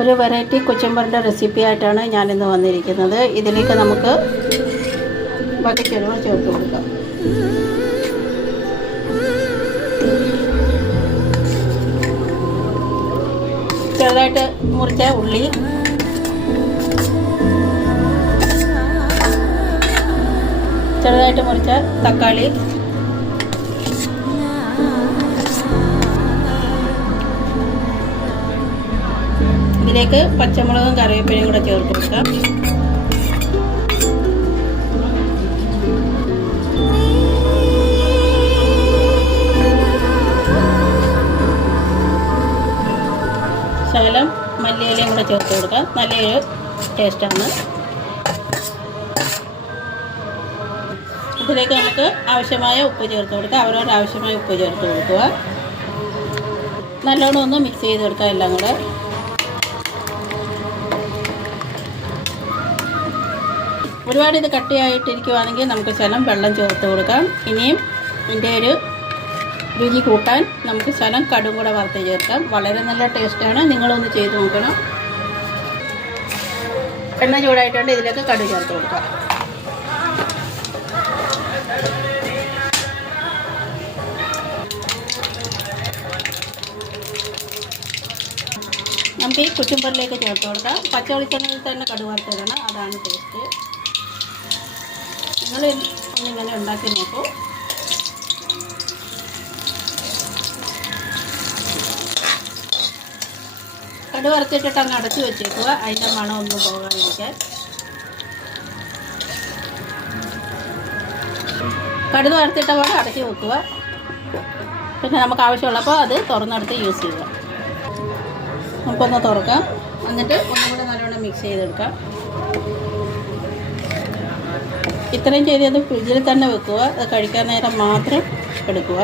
ഒരു variety കുച്ചമ്പറിൻ്റെ recipe ആയിട്ടാണ് ഞാനിന്ന് വന്നിരിക്കുന്നത്. ഇതിലേക്ക് നമുക്ക് വകച്ചെരുവ ചേർത്ത് കൊടുക്കാം. ചെറുതായിട്ട് മുറിച്ച ഉള്ളി, ചെറുതായിട്ട് മുറിച്ച തക്കാളി, ഇതിലേക്ക് പച്ചമുളകും കറിവേപ്പിലയും കൂടെ ചേർത്ത് കൊടുക്കാം. ശകലം മല്ലിയിലയും കൂടെ ചേർത്ത് കൊടുക്കാം. നല്ലൊരു ടേസ്റ്റാണ്. ഇതിലേക്ക് നമുക്ക് ആവശ്യമായ ഉപ്പ് ചേർത്ത് കൊടുക്കുക. അവരവരുടെ ആവശ്യമായ ഉപ്പ് ചേർത്ത് കൊടുക്കുക. നല്ലോണം ഒന്ന് മിക്സ് ചെയ്ത് കൊടുക്കുക എല്ലാം കൂടെ. ഒരുപാട് ഇത് കട്ടിയായിട്ടിരിക്കുവാണെങ്കിൽ നമുക്ക് ശകലം വെള്ളം ചേർത്ത് കൊടുക്കാം. ഇനിയും ഇതിൻ്റെ ഒരു രുചി കൂട്ടാൻ നമുക്ക് ശകലം കടും കൂടെ വറുത്ത് ചേർക്കാം. വളരെ നല്ല ടേസ്റ്റാണ്. നിങ്ങളൊന്ന് ചെയ്ത് നോക്കണം. എണ്ണ ചൂടായിട്ടുണ്ട്. ഇതിലേക്ക് കടുക് ചേർത്ത് കൊടുക്കാം. നമുക്ക് ഈ കുച്ചുമ്പറിലേക്ക് ചേർത്ത് കൊടുക്കാം. പച്ച വെളിച്ചെണ്ണയിൽ തന്നെ കടുക് വറുത്തിടണം. അതാണ് ടേസ്റ്റ്. നിങ്ങൾ ഒന്നിങ്ങനെ ഉണ്ടാക്കി നോക്കൂ. കടുക് വറുത്തിട്ടിട്ട് അങ്ങ് അടച്ചു വെച്ചേക്കുക. അതിൻ്റെ മണം ഒന്നും പോകാതിരിക്കാൻ. കടുക് വറുത്തിട്ട പോലെ അടച്ചു വെക്കുക. പിന്നെ നമുക്ക് ആവശ്യമുള്ളപ്പോൾ അത് തുറന്നെടുത്ത് യൂസ് ചെയ്യുക. നമുക്കൊന്ന് തുറക്കാം. എന്നിട്ട് ഒന്നും കൂടെ നല്ലോണം മിക്സ് ചെയ്തെടുക്കാം. ഇത്രയും ചെയ്തത് ഫ്രിഡ്ജിൽ തന്നെ വെക്കുക. അത് കഴിക്കാൻ നേരം മാത്രം എടുക്കുക.